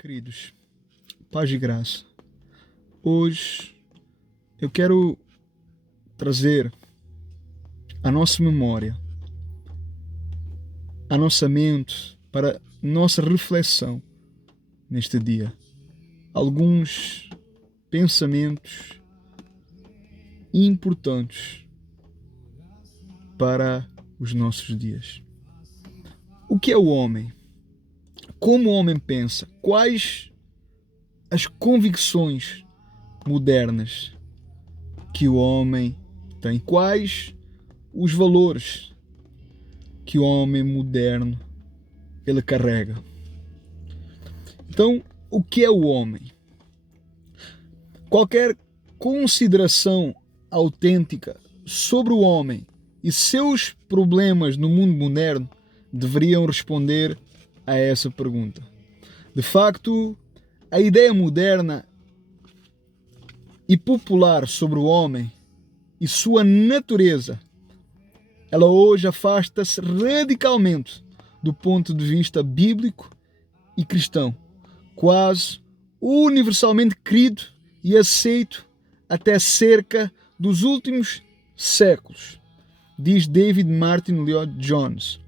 Queridos, paz e graça. Hoje eu quero trazer à nossa memória, à nossa mente, para nossa reflexão neste dia, alguns pensamentos importantes para os nossos dias. O que é o homem? Como o homem pensa? Quais as convicções modernas que o homem tem? Quais os valores que o homem moderno ele carrega? Então, o que é o homem? Qualquer consideração autêntica sobre o homem e seus problemas no mundo moderno deveriam responder a essa pergunta. De facto, a ideia moderna e popular sobre o homem e sua natureza, ela hoje afasta-se radicalmente do ponto de vista bíblico e cristão, quase universalmente querido e aceito até cerca dos últimos séculos, diz David Martin Lloyd-Jones.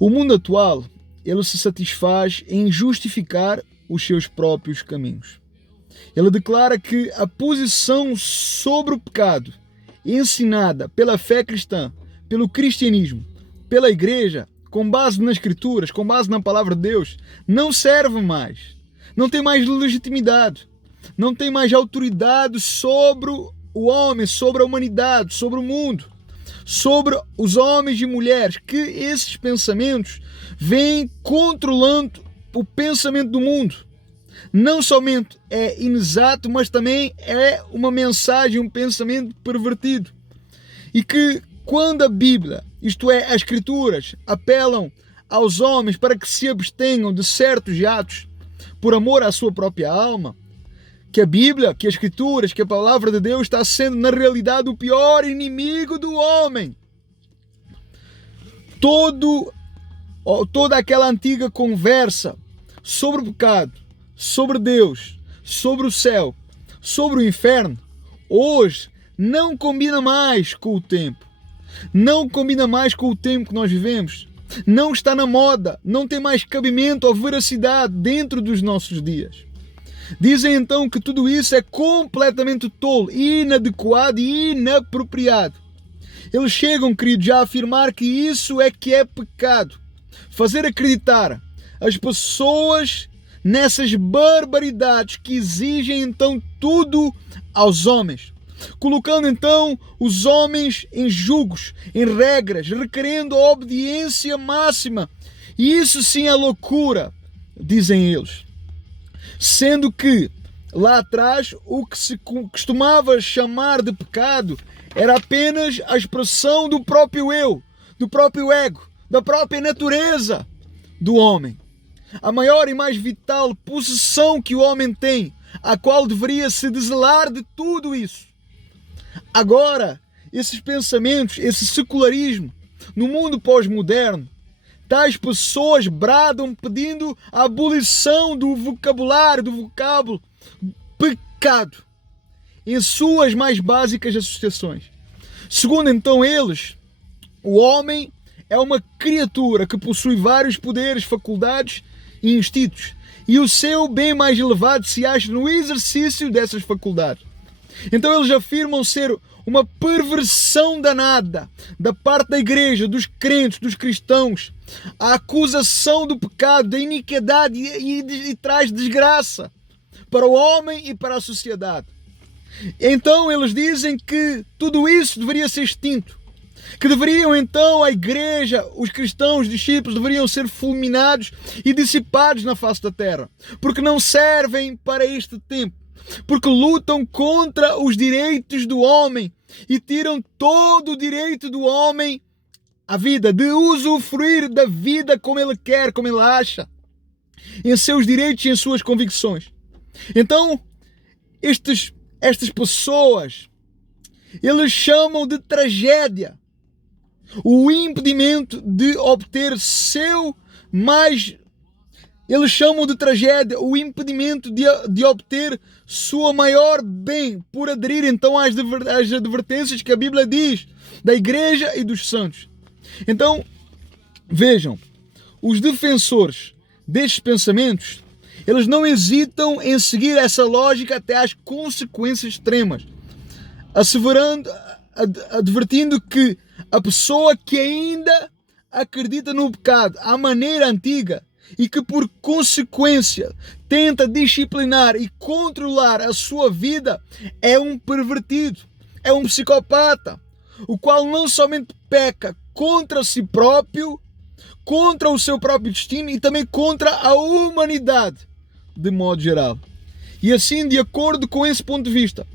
O mundo atual, ele se satisfaz em justificar os seus próprios caminhos. Ele declara que a posição sobre o pecado ensinada pela fé cristã, pelo cristianismo, pela igreja, com base nas escrituras, com base na palavra de Deus, não serve mais. Não tem mais legitimidade. Não tem mais autoridade sobre o homem, sobre a humanidade, sobre o mundo, sobre os homens e mulheres, que esses pensamentos vêm controlando o pensamento do mundo. Não somente é inexato, mas também é uma mensagem, um pensamento pervertido. E que quando a Bíblia, isto é, as Escrituras, apelam aos homens para que se abstenham de certos atos por amor à sua própria alma, que a Bíblia, que as Escrituras, que a palavra de Deus está sendo na realidade o pior inimigo do homem. Toda aquela antiga conversa sobre o pecado, sobre Deus, sobre o céu, sobre o inferno, hoje não combina mais com o tempo. Não combina mais com o tempo que nós vivemos. Não está na moda, não tem mais cabimento ou veracidade dentro dos nossos dias. Dizem então que tudo isso é completamente tolo, inadequado e inapropriado. Eles chegam, queridos, a afirmar que isso é que é pecado. Fazer acreditar as pessoas nessas barbaridades que exigem então tudo aos homens. Colocando então os homens em julgos, em regras, requerendo a obediência máxima. E isso sim é loucura, dizem eles. Sendo que lá atrás o que se costumava chamar de pecado era apenas a expressão do próprio eu, do próprio ego, da própria natureza do homem. A maior e mais vital possessão que o homem tem, a qual deveria se desvelar de tudo isso. Agora, esses pensamentos, esse secularismo, no mundo pós-moderno, tais pessoas bradam pedindo a abolição do vocabulário, do vocábulo pecado, em suas mais básicas associações. Segundo então eles, o homem é uma criatura que possui vários poderes, faculdades e instintos, e o seu bem mais elevado se acha no exercício dessas faculdades. Então eles afirmam ser uma perversão danada da parte da igreja, dos crentes, dos cristãos, a acusação do pecado, da iniquidade e traz desgraça para o homem e para a sociedade. Então eles dizem que tudo isso deveria ser extinto, que deveriam então a igreja, os cristãos, os discípulos deveriam ser fulminados e dissipados na face da terra, porque não servem para este tempo, porque lutam contra os direitos do homem e tiram todo o direito do homem à vida, de usufruir da vida como ele quer, como ele acha, em seus direitos e em suas convicções. Então, estas pessoas, eles chamam de tragédia o impedimento de obter seu mais Eles chamam de tragédia o impedimento de obter sua maior bem por aderir então às advertências que a Bíblia diz da igreja e dos santos. Então, vejam, os defensores destes pensamentos, eles não hesitam em seguir essa lógica até às consequências extremas, advertindo que a pessoa que ainda acredita no pecado à maneira antiga e que por consequência tenta disciplinar e controlar a sua vida é um pervertido, é um psicopata, o qual não somente peca contra si próprio, contra o seu próprio destino e também contra a humanidade de modo geral. E assim, de acordo com esse ponto de vista,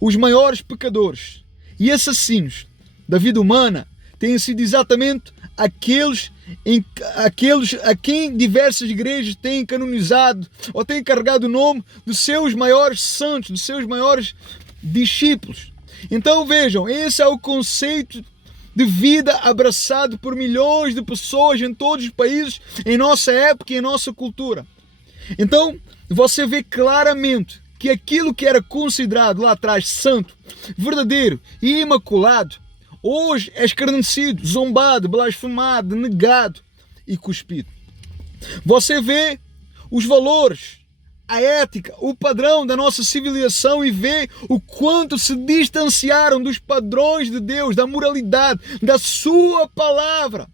os maiores pecadores e assassinos da vida humana têm sido exatamente aqueles a quem diversas igrejas têm canonizado ou têm carregado o nome dos seus maiores santos, dos seus maiores discípulos. Então vejam, esse é o conceito de vida abraçado por milhões de pessoas em todos os países, em nossa época e em nossa cultura. Então você vê claramente que aquilo que era considerado lá atrás santo, verdadeiro e imaculado, hoje é escarnecido, zombado, blasfemado, negado e cuspido. Você vê os valores, a ética, o padrão da nossa civilização e vê o quanto se distanciaram dos padrões de Deus, da moralidade, da sua palavra.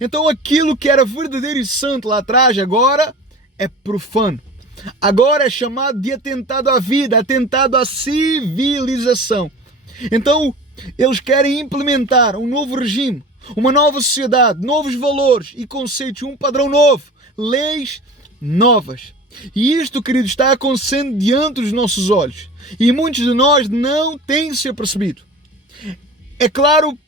Então aquilo que era verdadeiro e santo lá atrás agora é profano. Agora é chamado de atentado à vida, atentado à civilização. Então eles querem implementar um novo regime, uma nova sociedade, novos valores e conceitos, um padrão novo, leis novas. E isto, queridos, está acontecendo diante dos nossos olhos. E muitos de nós não têm se apercebido. É claro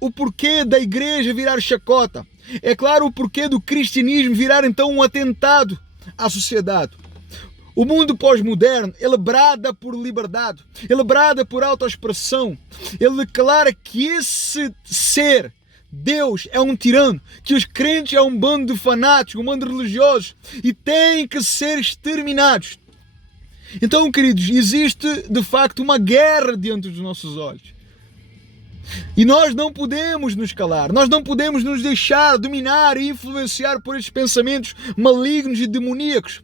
o porquê da igreja virar chacota. É claro o porquê do cristianismo virar então um atentado à sociedade. O mundo pós-moderno, ele brada por liberdade, ele brada por autoexpressão, ele declara que esse ser, Deus, é um tirano, que os crentes é um bando de fanáticos, um bando de religiosos e têm que ser exterminados. Então, queridos, existe de facto uma guerra diante dos nossos olhos. E nós não podemos nos calar, nós não podemos nos deixar dominar e influenciar por estes pensamentos malignos e demoníacos.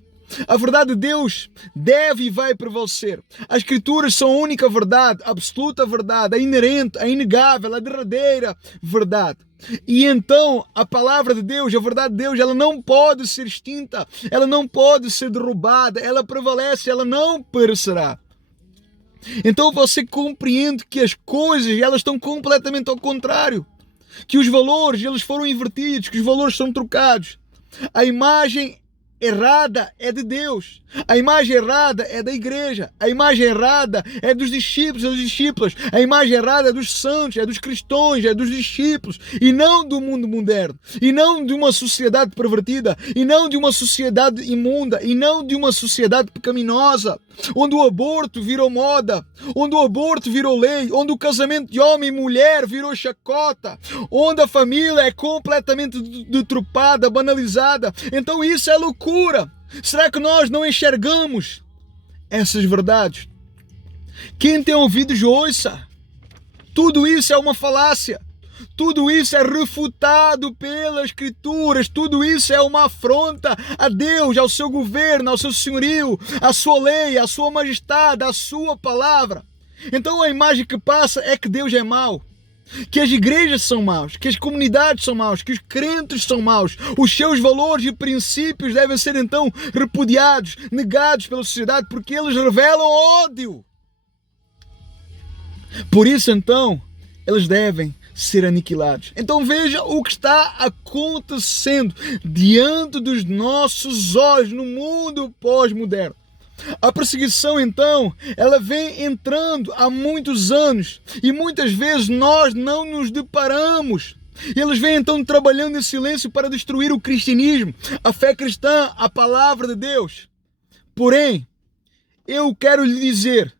A verdade de Deus deve e vai prevalecer. As Escrituras são a única verdade, a absoluta verdade, a inerente, a inegável, a derradeira verdade. E então a palavra de Deus, a verdade de Deus, ela não pode ser extinta, ela não pode ser derrubada, ela prevalece, ela não perecerá. Então você compreende que as coisas elas estão completamente ao contrário, que os valores eles foram invertidos, que os valores são trocados. A imagem errada é de Deus, a imagem errada é da igreja, a imagem errada é dos discípulos e das discípulas, a imagem errada é dos santos, é dos cristãos, é dos discípulos e não do mundo moderno, e não de uma sociedade pervertida, e não de uma sociedade imunda, e não de uma sociedade pecaminosa, onde o aborto virou moda, onde o aborto virou lei, onde o casamento de homem e mulher virou chacota, onde a família é completamente deturpada, banalizada. Então isso é loucura. Será que nós não enxergamos essas verdades? Quem tem ouvidos ouça. Tudo isso é uma falácia. Tudo isso é refutado pelas Escrituras. Tudo isso é uma afronta a Deus, ao seu governo, ao seu senhorio, à sua lei, à sua majestade, à sua palavra. Então a imagem que passa é que Deus é mau, que as igrejas são maus, que as comunidades são maus, que os crentes são maus, os seus valores e princípios devem ser então repudiados, negados pela sociedade, porque eles revelam ódio. Por isso então, eles devem ser aniquilados. Então veja o que está acontecendo diante dos nossos olhos no mundo pós-moderno. A perseguição, então, ela vem entrando há muitos anos e muitas vezes nós não nos deparamos. Eles vêm, então, trabalhando em silêncio para destruir o cristianismo, a fé cristã, a palavra de Deus. Porém, eu quero lhe dizer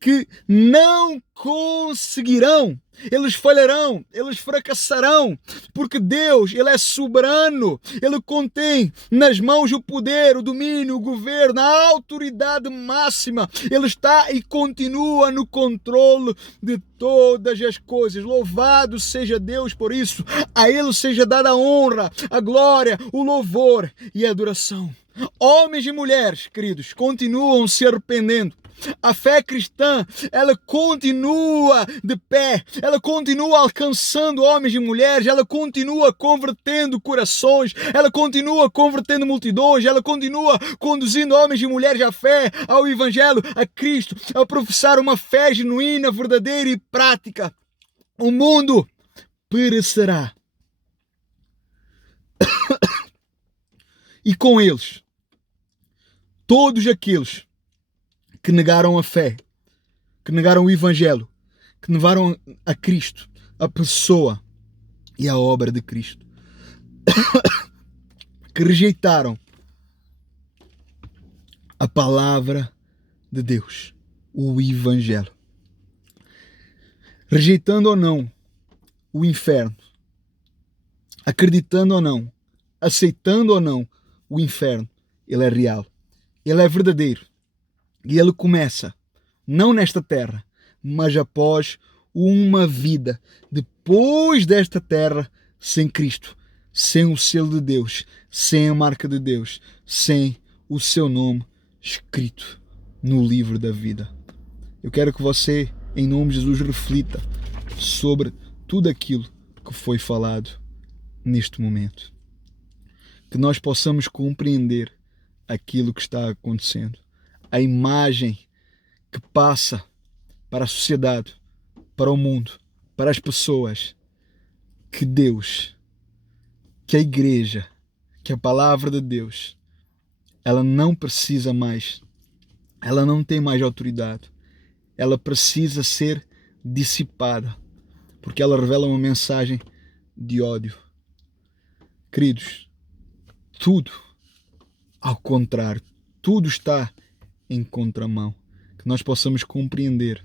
que não conseguirão. Eles falharão, eles fracassarão, porque Deus, Ele é soberano, Ele contém nas mãos o poder, o domínio, o governo, a autoridade máxima. Ele está e continua no controle de todas as coisas. Louvado seja Deus por isso. A Ele seja dada a honra, a glória, o louvor e a adoração. Homens e mulheres, queridos, continuam se arrependendo. A fé cristã, ela continua de pé, ela continua alcançando homens e mulheres, ela continua convertendo corações, ela continua convertendo multidões, ela continua conduzindo homens e mulheres à fé, ao Evangelho, a Cristo, a professar uma fé genuína, verdadeira e prática. O mundo perecerá. E com eles, todos aqueles que negaram a fé, que negaram o Evangelho, que negaram a Cristo, a pessoa e a obra de Cristo, que rejeitaram a palavra de Deus, o Evangelho. Rejeitando ou não o inferno, acreditando ou não, aceitando ou não o inferno, ele é real, ele é verdadeiro. E ele começa, não nesta terra, mas após uma vida depois desta terra, sem Cristo, sem o selo de Deus, sem a marca de Deus, sem o seu nome escrito no livro da vida. Eu quero que você, em nome de Jesus, reflita sobre tudo aquilo que foi falado neste momento. Que nós possamos compreender aquilo que está acontecendo. A imagem que passa para a sociedade, para o mundo, para as pessoas, que Deus, que a igreja, que a palavra de Deus, ela não precisa mais, ela não tem mais autoridade, ela precisa ser dissipada, porque ela revela uma mensagem de ódio. Queridos, tudo ao contrário, tudo está em contramão. Que nós possamos compreender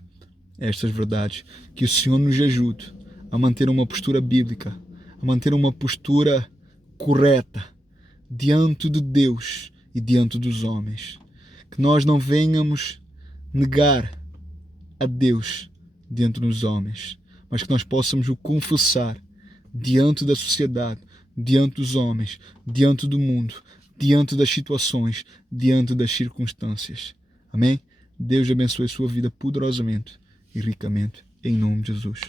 estas verdades, que o Senhor nos ajude a manter uma postura bíblica, a manter uma postura correta diante de Deus e diante dos homens. Que nós não venhamos negar a Deus diante dos homens, mas que nós possamos o confessar diante da sociedade, diante dos homens, diante do mundo, diante das situações, diante das circunstâncias. Amém? Deus abençoe a sua vida poderosamente e ricamente, em nome de Jesus.